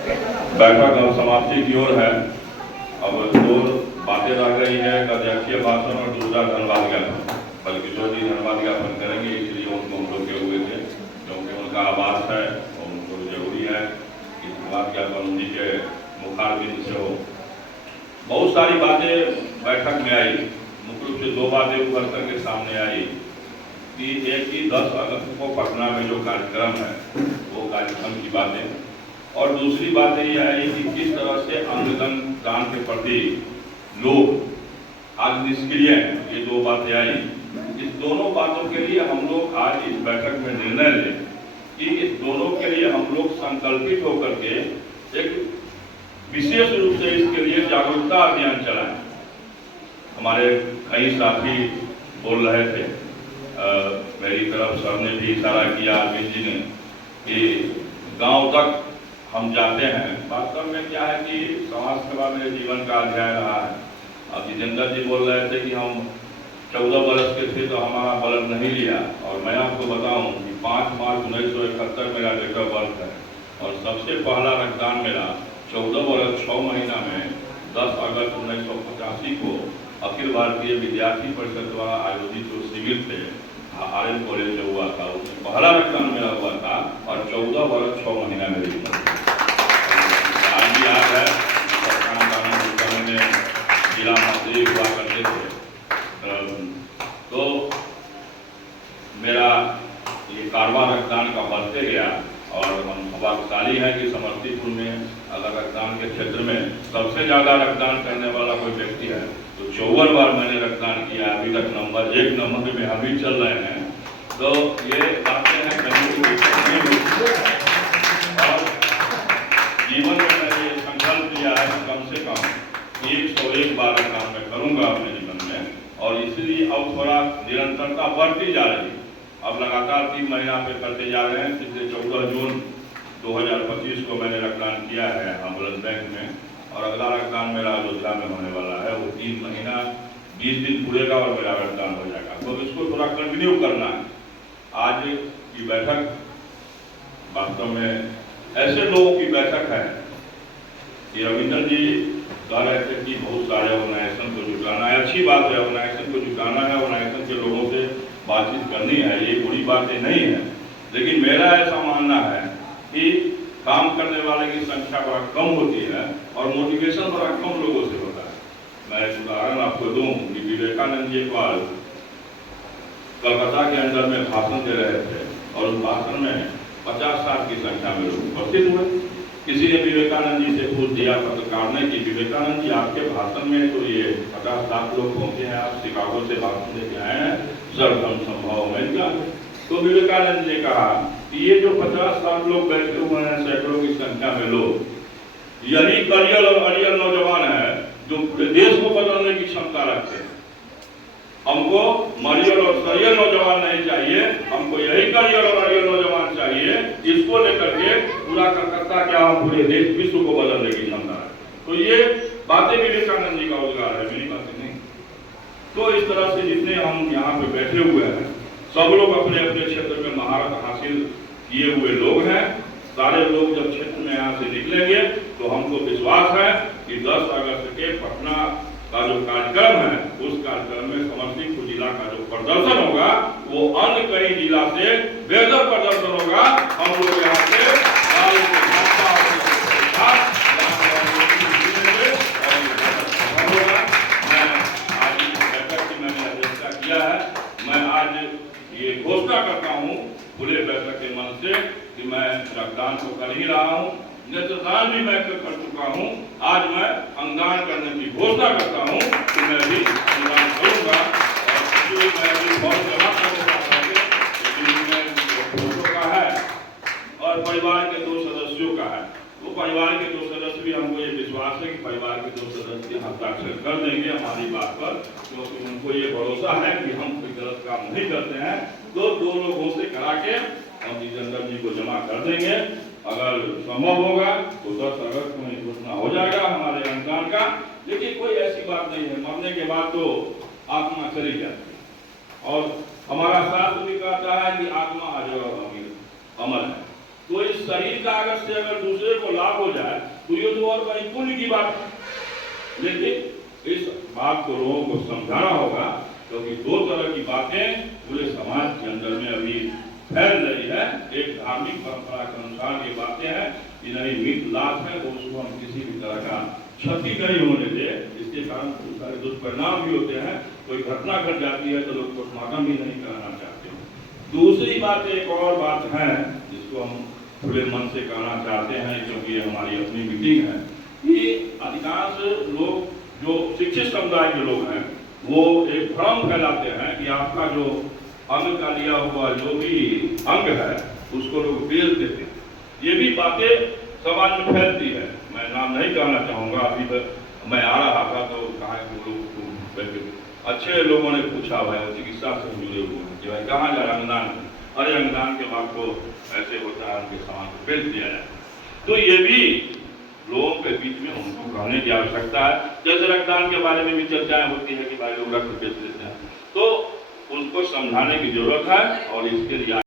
बैठक अब समाप्ति की ओर है। अब दो बातें रह गई है, अध्यक्षीय भाषण और दूसरा धन्यवाद ज्ञापन। बल्कि किशोर जी धन्यवाद ज्ञापन करेंगे, इसलिए उनको हम लोग के हुए थे, क्योंकि उनका आवास है और उनको जरूरी है कि धन्यवाद ज्ञापन उन्हीं के मुखारबिंद से हो। बहुत सारी बातें बैठक में आई। मुख्य रूप से दो बातें उभर करके सामने आई कि एक ही 10 अगस्त को पटना में जो कार्यक्रम है वो कार्यक्रम की बातें, और दूसरी बात यह आई कि किस तरह से अंगदान दान के प्रति लोग आज निष्क्रिय हैं। ये दो बातें आई। इस दोनों बातों के लिए हम लोग आज इस बैठक में निर्णय लें कि इस दोनों के लिए हम लोग संकल्पित होकर के एक विशेष रूप से इसके लिए जागरूकता अभियान चलाएं। हमारे कई साथी बोल रहे थे, मेरी तरफ सर ने भी इशारा किया, अरविंद जी ने, कि गांव तक हम जाते हैं। वास्तव में क्या है कि समाज सेवा मेरे जीवन का अध्याय रहा है। अब जितेंद्र जी बोल रहे थे कि हम 14 वर्ष के थे तो हमारा ब्लड नहीं लिया, और मैं आपको बताऊं कि 5 मार्च 1971 मेरा डेट ऑफ बर्थ है, और सबसे पहला रक्तदान मेरा 14 वर्ष 6 महीना में 10 अगस्त 1985 को अखिल भारतीय विद्यार्थी परिषद द्वारा आयोजित जो शिविर थे RN कॉलेज में हुआ था, उसमें पहला रक्तदान मेरा हुआ था, और 14 वर्ष 6 महीना मेरी उम्र थी। आज भी याद है, में जिला मंत्री हुआ करते थे, तो मेरा ये कारवा रक्तदान का बढ़ते गया, और हम भाग्यशाली हैं कि समस्तीपुर में अगर रक्तदान के क्षेत्र में सबसे ज़्यादा रक्तदान करने वाला कोई व्यक्ति है तो 54 बार मैंने रक्तदान किया। अभी तक नंबर 1 नंबर में अभी चल रहे हैं। तो ये बातें हैं, कहीं की दिक्कत नहीं हुई। और जीवन में मैंने ये संकल्प लिया है कि कम से कम 101 बार रक्तदान मैं करूँगा अपने जीवन में, और इसलिए अब थोड़ा निरंतरता बढ़ती जा रही है। अब लगातार 3 महीना पे करते जा रहे हैं। पिछले 14 जून 2025 को मैंने रक्तदान किया है एम्बुलेंस बैंक में, और अगला रक्तदान मेरा अयोध्या में होने वाला है। वो 3 महीना 20 दिन पूरेगा और मेरा रक्तदान हो जाएगा। तो इसको थोड़ा कंटिन्यू करना है। आज की बैठक वास्तव में ऐसे लोगों की बैठक है कि रविंदर जी कह रहे थे कि बहुत सारे ऑर्गेनाइजेशन को जुटाना है। अच्छी बात है, ऑर्गेनाइजेशन को जुटाना है, ऑर्गेनाइजेशन के लोगों से बातचीत करनी है, ये बुरी बातें नहीं है। लेकिन मेरा ऐसा मानना है कि काम करने वाले की संख्या बड़ा कम होती है और मोटिवेशन बड़ा कम लोगों से होता है। मैं एक उदाहरण आपको दूं कि विवेकानंद जी एक बार कलकत्ता के अंदर में भाषण दे रहे थे, और उस भाषण में 50-60 की संख्या में लोग उपस्थित हुए। किसी ने विवेकानंद जी से पूछ दिया पत्रकार ने कि विवेकानंद जी आपके भाषण में तो ये 50-60 लोग पहुंचे हैं, आप शिकागो से भाषण देके आए हैं, सर्वधर्म संभव अमेरिका। तो विवेकानंद जी ने कहा कि ये जो 50-60 लोग बैठे हुए हैं, सैकड़ों की संख्या में लोग, यही करियर और अरियर नौजवान है जो पूरे देश को बदलने की क्षमता रखते हैं। हमको मरियर और सरियर नौजवान नहीं चाहिए, हमको यही करियर और अरियर नौजवान चाहिए। इसको लेकर के पूरा कलकत्ता क्या हम पूरे देश विश्व को बदलने की क्षमता है। तो ये बातें विवेकानंद जी का रोजगार है, मेरी बातें नहीं। तो इस तरह से जितने हम यहाँ पे बैठे हुए हैं, सब लोग अपने अपने क्षेत्र में महारत हासिल किए हुए लोग हैं। सारे लोग जब क्षेत्र में यहाँ से निकलेंगे तो हमको विश्वास है कि 10 अगस्त के पटना का जो कार्यक्रम है, उस कार्यक्रम में समस्तीपुर जिला का जो प्रदर्शन होगा वो अन्य कई जिला से बेहतर प्रदर्शन होगा। हम लोग यहाँ से मैंने अध्यक्षता किया है। मैं आज ये घोषणा करता हूँ खुले बैठक के मन से कि मैं रक्तदान तो कर ही रहा हूँ, नेत्रदान भी मैं कर चुका हूँ। आज मैं अंगदान करने की घोषणा करता हूँ कि मैं भी अंगदान करूँगा। और मैं भी बहुत जमा करने का है, और परिवार के 2 सदस्यों का है। वो परिवार के 2 सदस्य भी, हमको ये विश्वास है कि परिवार के 2 सदस्य हस्ताक्षर कर देंगे हमारी बात पर, क्योंकि उनको ये भरोसा है कि हम कोई गलत काम नहीं करते हैं। तो 2 लोगों से करा के हम जितेंद्र जी को जमा कर देंगे। अगर संभव होगा तो 10 अगस्त को घोषणा हो जाएगा हमारे अंगदान का। लेकिन कोई ऐसी बात नहीं है, मरने के बाद तो आत्मा चली जाती है, और हमारा शास्त्र भी कहता है कि आत्मा अजर अमर है। तो इस शरीर का अगर से अगर दूसरे को लाभ हो जाए तो ये तो और बड़ी पुण्य की बात है। लेकिन इस बात को लोगों को समझाना होगा, क्योंकि दो तरह की बातें पूरे समाज के अंदर में अभी फैल रही है। एक धार्मिक परंपरा के अनुसार ये बातें हैं कि नहीं मीट लाश है, तो उसको हम किसी भी तरह का क्षति नहीं होने दे, इसके कारण बहुत सारे दुष्परिणाम भी होते हैं। कोई घटना घट जाती है तो लोग पोस्टमार्टम भी नहीं कराना चाहते। दूसरी बात एक और बात है जिसको हम खुले मन से कहना चाहते हैं, क्योंकि ये हमारी अपनी मीटिंग है, कि अधिकांश लोग जो शिक्षित समुदाय के लोग हैं वो एक भ्रम फैलाते हैं कि आपका जो अंग का लिया हुआ जो भी अंग है उसको लोग बेच देते हैं। ये भी बातें समाज में फैलती है। मैं नाम नहीं कहना चाहूँगा। अभी तक मैं आ रहा था तो कहा कि लोग अच्छे लोगों ने पूछा, भाई वो चिकित्सा से जुड़े हुए हैं कि भाई कहाँ जा रहा अंगदान, अरे अंगदान के बाद तो ऐसे होता है उनके सामान को बेच दिया जाए। तो ये भी लोगों के बीच में उनको कहने की आवश्यकता है। जैसे रक्तदान के बारे में भी चर्चाएं होती है कि भाई लोग रक्त बेच देते हैं, तो उनको समझाने की जरूरत है और इसके लिए